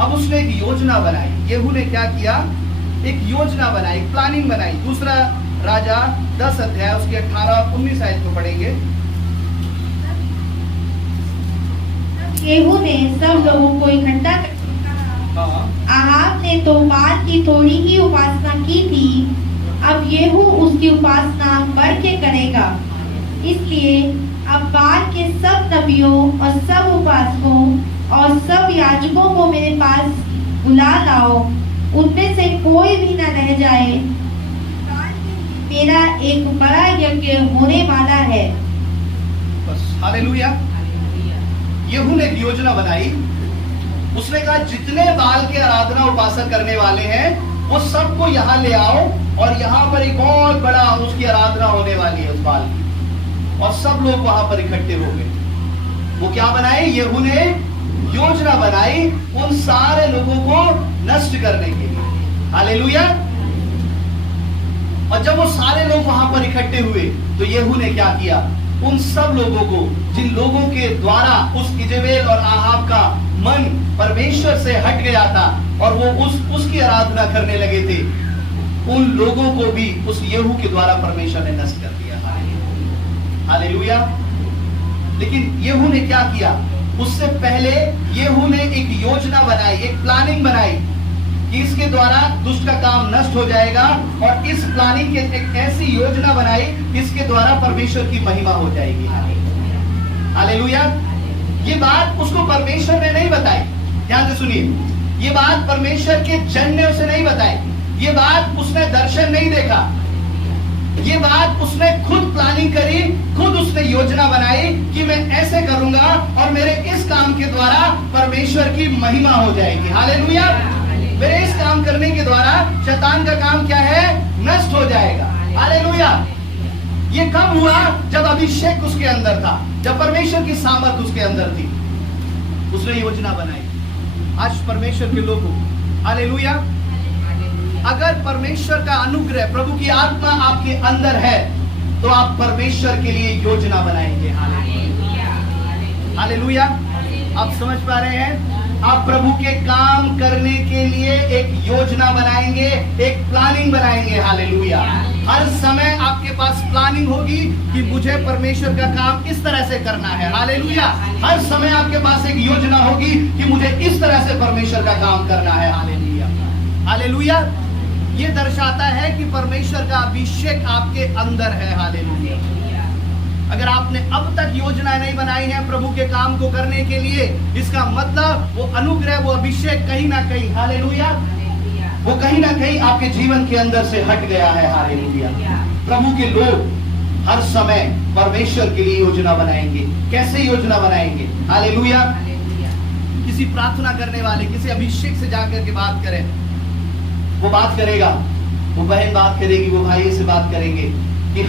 अब उसने एक योजना बनाई। येहू ने क्या किया? एक योजना बनाई, एक प्लानिंग बनाई। दूसरा राजा 10 अध्याय उसके 18-19 आयत को पढ़ेंगे। येहू ने सब लोगों को इकट्ठा कर आहाब ने तो बाल की थोड़ी ही उपासना की थी, अब येहू उसकी उपासना बढ़ के करेगा। इसलिए अब बाल के सब नबियों और सब उपासकों और सब याजकों को मेरे पास बुला लाओ, उनमें से कोई भी न रह जाए। मेरा एक बड़ा यज्ञ होने वाला है। बस। हालेलुया। येहू ने एक योजना बनाई। उसने कहा जितने बाल के आराधना उपासना करने वाले हैं वो सबको यहाँ ले आओ, और यहाँ पर एक बहुत बड़ा उसकी आराधना होने वाली है उस बाल की। और सब लोग वहां पर इकट्ठे हो गए। वो क्या बनाए? येहू ने योजना बनाई उन सारे लोगों को नष्ट करने के लिए। हालेलुया। और जब वो सारे लोग वहां पर इकट्ठे हुए तो येहू ने क्या किया? उन सब लोगों को, जिन लोगों के द्वारा उस इजेबेल और आहाब का मन परमेश्वर से हट गया था और वो उसकी आराधना करने लगे थे, उन लोगों को भी उस येहू के द्वारा परमेश्वर ने नष्ट कर दिया। हालेलुया। लेकिन येहू ने क्या किया? उससे पहले येहू ने एक योजना बनाई, एक प्लानिंग बनाई कि इसके द्वारा दुष्ट का काम नष्ट हो जाएगा, और इस प्लानिंग के एक ऐसी योजना बनाई इसके द्वारा परमेश्वर की महिमा हो जाएगी। हालेलुया। ये बात उसको परमेश्वर ने नहीं बताई। ध्यान से सुनिए, ये बात परमेश्वर के जन ने उसे नहीं बताई। ये बात उसने दर्शन नहीं देखा। ये बात उसने खुद प्लानिंग करी, खुद उसने योजना बनाई कि मैं ऐसे करूंगा और मेरे इस काम के द्वारा परमेश्वर की महिमा हो जाएगी। हालेलुया। मेरे इस काम करने के द्वारा शैतान का काम क्या है? नष्ट हो जाएगा। हालेलुया। ये कब हुआ? जब अभिषेक उसके अंदर था, जब परमेश्वर की सामर्थ उसके अंदर थी, उसने योजना बनाई। आज परमेश्वर के लोगों, हालेलुया, अगर परमेश्वर का अनुग्रह, प्रभु की आत्मा आपके अंदर है तो आप परमेश्वर के लिए योजना बनाएंगे। हालेलुया। आप समझ पा रहे हैं? आप प्रभु के काम करने के लिए एक योजना बनाएंगे, एक प्लानिंग बनाएंगे। हालेलुया। हर समय आपके पास प्लानिंग होगी कि मुझे परमेश्वर का काम इस तरह से करना है। हालेलुया। हर समय आपके पास एक योजना होगी कि मुझे इस तरह से परमेश्वर का काम करना है। हालेलुया। हालेलुया। ये दर्शाता है कि परमेश्वर का अभिषेक आपके अंदर है। हालेलुया। अगर आपने अब तक योजना नहीं बनाई है प्रभु के काम को करने के लिए, इसका मतलब वो अनुग्रह, वो अभिषेक कहीं ना कहीं, हालेलुया, वो कहीं ना कहीं आपके जीवन के अंदर से हट गया है। हालेलुया। प्रभु के लोग हर समय परमेश्वर के लिए योजना बनाएंगे। कैसे योजना बनाएंगे? हालेलुया। किसी प्रार्थना करने वाले, किसी अभिषेक से जाकर के बात करें, वो बात करेगा, वो बहन बात करेगी, वो भाई से बात करेंगे कि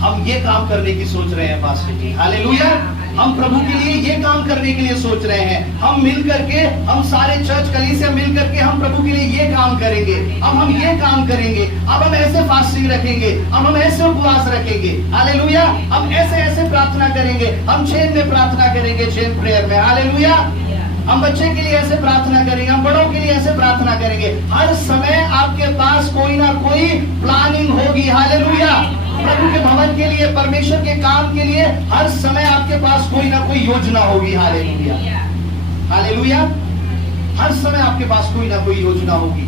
हम ये काम करने की सोच रहे हैं पास्टर जी। हालेलुया। हम प्रभु के लिए ये काम करने के लिए सोच रहे हैं। हम मिल करके, हम सारे चर्च कलीसिया मिल करके हम प्रभु के लिए ये काम करेंगे। अब हम ये काम करेंगे, अब हम ऐसे फास्टिंग रखेंगे, अब हम ऐसे उपवास रखेंगे। हालेलुया। हम ऐसे ऐसे प्रार्थना करेंगे, हम चेन में प्रार्थना करेंगे, चेन प्रेयर में। हालेलुया। हम बच्चे के लिए ऐसे प्रार्थना करेंगे, हम बड़ों के लिए ऐसे प्रार्थना करेंगे। हर समय आपके पास कोई ना कोई प्लानिंग होगी। हालेलुया। प्रभु के भवन के लिए, परमेश्वर के काम के लिए हर समय आपके पास कोई ना कोई योजना होगी। हालेलुया। हालेलुया। हर समय आपके पास कोई ना कोई योजना होगी।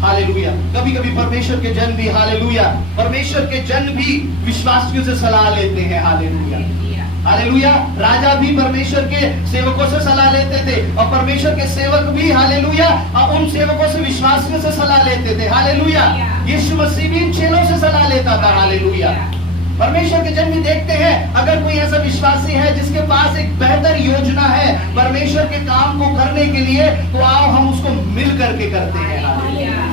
हालेलुया। कभी कभी परमेश्वर के जन भी, हालेलुया, परमेश्वर के जन भी विश्वासियों से सलाह लेते हैं। हालेलुया। हालेलुया। राजा भी परमेश्वर के सेवकों से सलाह लेते थे और परमेश्वर के सेवक भी हालेलुया उन सेवकों से, विश्वासियों से सलाह लेते थे। हालेलुया। यीशु मसीह भी इन चेलों से सलाह लेता था। हालेलुया। परमेश्वर के जन भी देखते हैं, अगर कोई ऐसा विश्वासी है जिसके पास एक बेहतर योजना है परमेश्वर के काम को करने के लिए, तो आओ हम उसको मिल करके करते हैं। हालेलुया।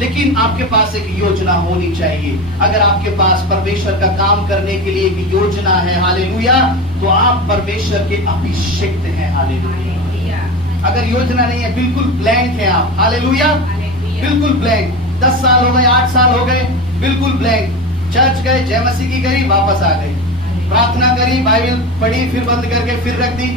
लेकिन आपके पास एक योजना होनी चाहिए। अगर आपके पास परमेश्वर का काम करने के लिए एक योजना है, हालेलुया, तो आप परमेश्वर के अभिषिक्त हैं। हालेलुया। अगर योजना नहीं है, बिल्कुल ब्लैंक है आप, हालेलुया, बिल्कुल ब्लैंक। 10 साल हो गए, 8 साल हो गए, बिल्कुल ब्लैंक। चर्च गए, जय मसीह की करी, वापस आ गए, प्रार्थना करी, बाइबल पढ़ी, फिर बंद करके फिर रख दी,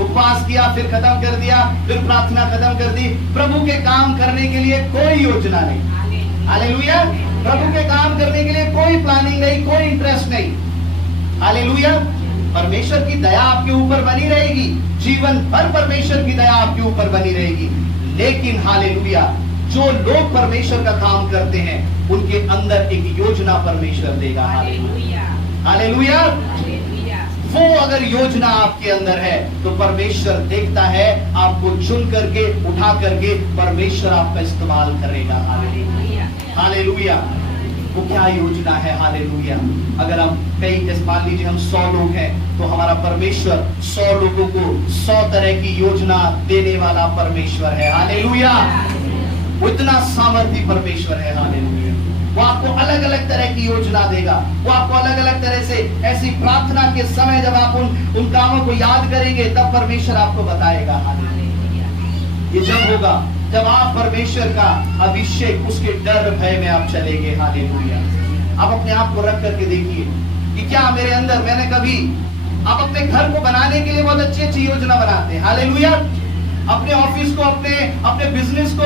उपवास किया, फिर खत्म कर दिया, फिर प्रार्थना खत्म कर दी। प्रभु के काम करने के लिए कोई योजना नहीं। हालेलुया। प्रभु के काम करने के लिए कोई प्लानिंग नहीं, कोई इंटरेस्ट नहीं। हालेलुया। परमेश्वर की दया आपके ऊपर बनी रहेगी, जीवन भर परमेश्वर की दया आपके ऊपर बनी रहेगी। लेकिन हालेलुया, जो लोग परमेश्वर का काम करते हैं उनके अंदर एक योजना परमेश्वर देगा। हालेलुया। हालेलुया। वो अगर योजना आपके अंदर है तो परमेश्वर देखता है, आपको चुन करके उठा करके परमेश्वर आपका इस्तेमाल करेगा। हालेलुया। हालेलुया। वो क्या योजना है? हालेलुया। अगर हम मान लीजिए हम 100 लोग हैं तो हमारा परमेश्वर 100 लोगों को 100 तरह की योजना देने वाला परमेश्वर है। हालेलुया। वो इतना सामर्थी परमेश्वर है। हालेलुया। वो आपको अलग अलग तरह की योजना देगा। वो आपको अलग अलग तरह से, ऐसी प्रार्थना के समय जब आप उन कामों को याद करेंगे तब परमेश्वर आपको बताएगा। हालेलुया। ये जब होगा जब आप परमेश्वर का अभिषेक, उसके डर भय में आप चलेंगे। हालेलुया। आप अपने आप को रख करके देखिए कि क्या मेरे अंदर, मैंने कभी, आप अपने घर को बनाने के लिए बहुत अच्छी अच्छी योजना बनाते हैं। हालेलुया। अपने ऑफिस को, अपने बिजनेस को,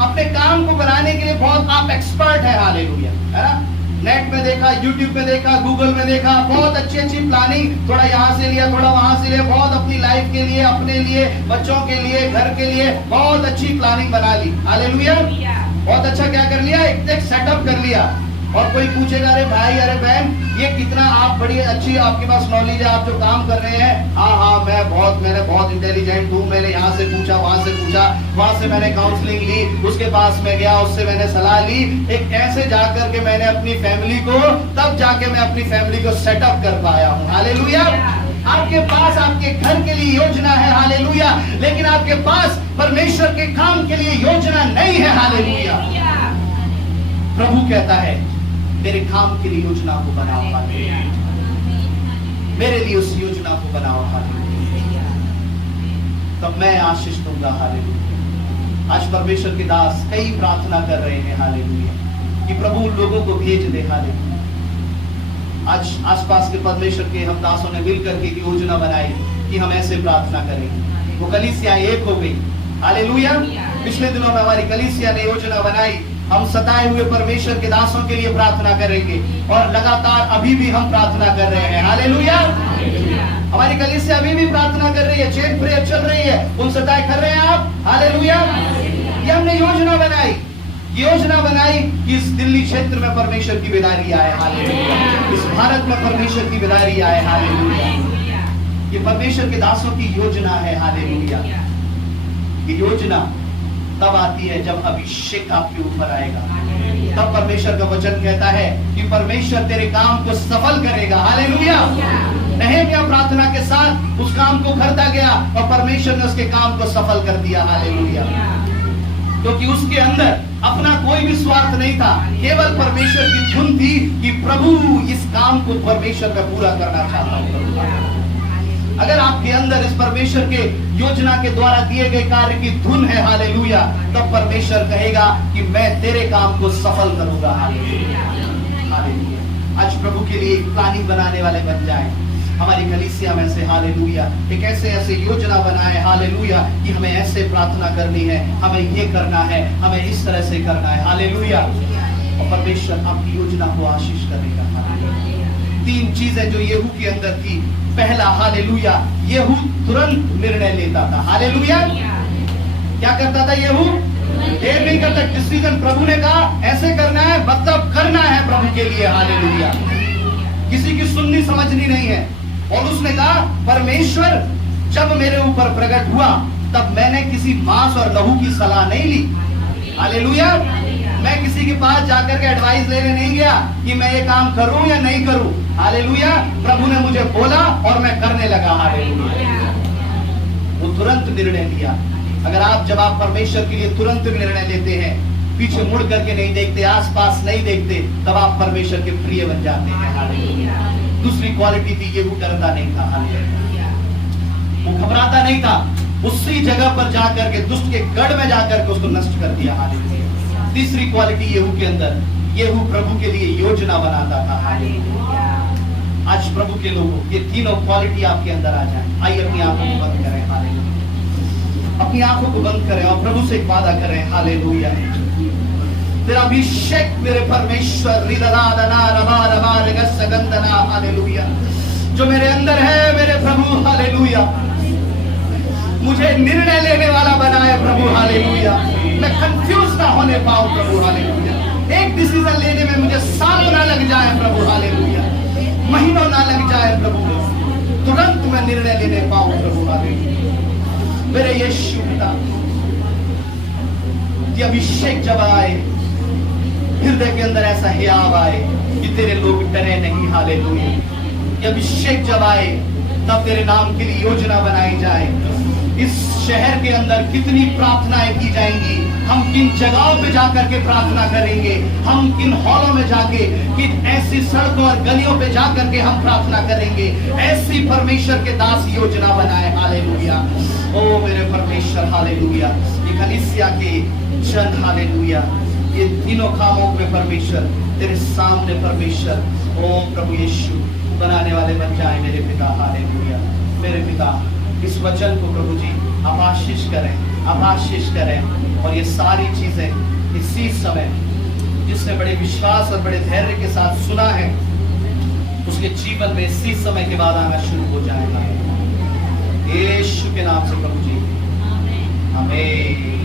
अपने काम को बनाने के लिए बहुत आप एक्सपर्ट है। हालेलुया। है ना? नेट में देखा, यूट्यूब में देखा, गूगल में देखा, बहुत अच्छी अच्छी प्लानिंग, थोड़ा यहाँ से लिया, थोड़ा वहां से लिया, बहुत अपनी लाइफ के लिए, अपने लिए, बच्चों के लिए, घर के लिए बहुत अच्छी प्लानिंग बना ली। हालेलुया। बहुत अच्छा क्या कर लिया, एक सेटअप कर लिया। और कोई पूछेगा, अरे भाई, अरे बहन, ये कितना आप बड़ी अच्छी आपके पास नॉलेज है, आप जो काम कर रहे हैं। हाँ, मैंने बहुत इंटेलिजेंट हूँ, मैंने यहाँ से पूछा, वहां से पूछा, वहां से मैंने काउंसलिंग ली, उसके पास में गया, उससे मैंने सलाह ली, एक ऐसे जाकर के मैंने अपनी फैमिली को, तब जाके मैं अपनी फैमिली को सेटअप कर पाया हूँ। हालेलुया। आपके पास आपके घर के लिए योजना है। हालेलुया। लेकिन आपके पास परमेश्वर के काम के लिए योजना नहीं है। हालेलुया। प्रभु कहता है, मेरे काम के लिए योजना को बनाओ। हालेलुया। मेरे लिए उस योजना को बनाओ। हालेलुया। तब मैं आशीष दूंगा। हालेलुया। आज परमेश्वर के दास कई प्रार्थना कर रहे हैं। हालेलुया। कि प्रभु लोगों को भेज दे। हालेलुया। आज आसपास के परमेश्वर के हम दासों ने मिलकर के योजना बनाई कि हम ऐसे प्रार्थना करेंगे। वो कलीसिया एक हो गई। हालेलुया। पिछले दिनों में हमारी कलीसिया ने योजना बनाई, हम सताए हुए परमेश्वर के दासों के लिए प्रार्थना करेंगे, और लगातार अभी भी हम प्रार्थना कर रहे हैं। हालेलुया। हमारी कलीसिया अभी भी प्रार्थना कर रही है, चेन प्रेयर चल रही है। उन सताए कर रहे हैं आप। हालेलुया। ये हमने योजना बनाई कि इस दिल्ली क्षेत्र में परमेश्वर की बेदारी आए। हालेलुया। इस भारत में परमेश्वर की बेदारी आए। हालेलुया। ये परमेश्वर के दासों की योजना है। हालेलुया। ये योजना तब आती है जब अभिषेक आपके ऊपर आएगा। तब परमेश्वर का वचन कहता है कि परमेश्वर तेरे काम को सफल करेगा। हालेलुया। नहम्याह प्रार्थना के साथ उस काम को करता गया और परमेश्वर ने उसके काम को सफल कर दिया। हालेलुया। क्योंकि उसके अंदर अपना कोई भी स्वार्थ नहीं था, केवल परमेश्वर की धुन थी कि प्रभु इस काम को परमेश्वर का पूरा करना चाहता हूँ। अगर आपके अंदर इस परमेश्वर के योजना के द्वारा दिए गए कार्य की धुन है, हालेलुया, तब परमेश्वर कहेगा कि मैं तेरे काम को सफल करूंगा। हालेलुया। हालेलुया। आज प्रभु के लिए प्लानिंग बनाने वाले बन जाएं। हमारी कलीसिया में से हालेलुया एक ऐसे योजना बनाए। हालेलुया। कि हमें ऐसे प्रार्थना करनी है, हमें ये करना है, हमें इस तरह से करना है। हालेलुया। और परमेश्वर आपकी योजना को आशीष करेगा। हालेलुया। 3 चीजें जो यहू के अंदर थी। पहला, हालेलुया, यहू तुरंत निर्णय लेता था। हालेलुया। क्या करता था यहू? देर नहीं करता। डिसीजन प्रभु ने कहा ऐसे करना है, मतलब करना है प्रभु के लिए। हालेलुया। किसी की सुननी समझनी नहीं है। और उसने कहा परमेश्वर जब मेरे ऊपर प्रकट हुआ तब मैंने किसी मांस और लहू की सलाह नहीं ली। हालेलुया। मैं किसी के पास जाकर के एडवाइस लेने नहीं गया कि मैं ये काम करूं या नहीं करूं। हालेलुया। प्रभु ने मुझे बोला और मैं करने लगा। हालेलुया। वो तुरंत निर्णय लिया। अगर आप जब आप परमेश्वर के लिए तुरंत निर्णय लेते हैं, पीछे मुड़ करके नहीं देखते, आसपास नहीं देखते, तब आप परमेश्वर के प्रिय बन जाते हैं। हालेलुया। दूसरी क्वालिटी थी, ये वो करता नहीं था। हालेलुया। वो घबराता नहीं था, उसी जगह पर जाकर के दुष्ट के गढ़ में जाकर के उसको नष्ट कर दिया। हालेलुया। तीसरी क्वालिटी येहू के अंदर, येहू प्रभु के लिए योजना बनाता था। हालेलुया। आज प्रभु के लोगों, ये तीनों क्वालिटी आपके अंदर आ जाए। आइए अपनी आंखों को बंद करें। हालेलुया। अपनी आंखों को बंद करें और प्रभु से एक वादा करें। हालेलुया। तेरा अभिषेक मेरे परमेश्वर, हालेलुया, जो मेरे अंदर है मेरे प्रभु। हालेलुया। मुझे निर्णय लेने वाला बनाए प्रभु। हालेलुया। मैं कंफ्यूज ना होने पाऊं प्रभु। हालेलुया। एक डिसीजन लेने में मुझे सालों ना लग जाए प्रभु। हालेलुया। महीनों ना लग जाए प्रभु। तुरंत मैं निर्णय लेने पाऊं प्रभु। हालेलुया। मेरे यीशु पिता, ये अभिषेक जब आए, हृदय के अंदर ऐसा हियाव आए कि तेरे लोग डरे नहीं। हालेलुया। ये अभिषेक जब आए तब तेरे नाम के लिए योजना बनाई जाए। इस शहर के अंदर कितनी प्रार्थनाएं की जाएंगी, हम किन जगहों पे जाकर के प्रार्थना करेंगे, हम किन हॉलों में जाके, किन ऐसी सड़कों और गलियों पे जाकर के हम प्रार्थना करेंगे। ऐसी परमेश्वर के दास योजना बनाए। हालेलुया। ओ मेरे परमेश्वर। हालेलुया। ये कलीसिया के जन, हालेलुया, ये तीनों कामों में परमेश्वर तेरे सामने परमेश्वर, ओ प्रभु यीशु, बनाने वाले बन जाए मेरे पिता। हालेलुया। मेरे पिता, इस वचन को प्रभु जी आप आशीष करें, आप आशीष करें। और ये सारी चीजें इसी समय जिसने बड़े विश्वास और बड़े धैर्य के साथ सुना है, उसके जीवन में इसी समय के बाद आना शुरू हो जाएगा। यीशु के नाम से प्रभु जी, आमीन।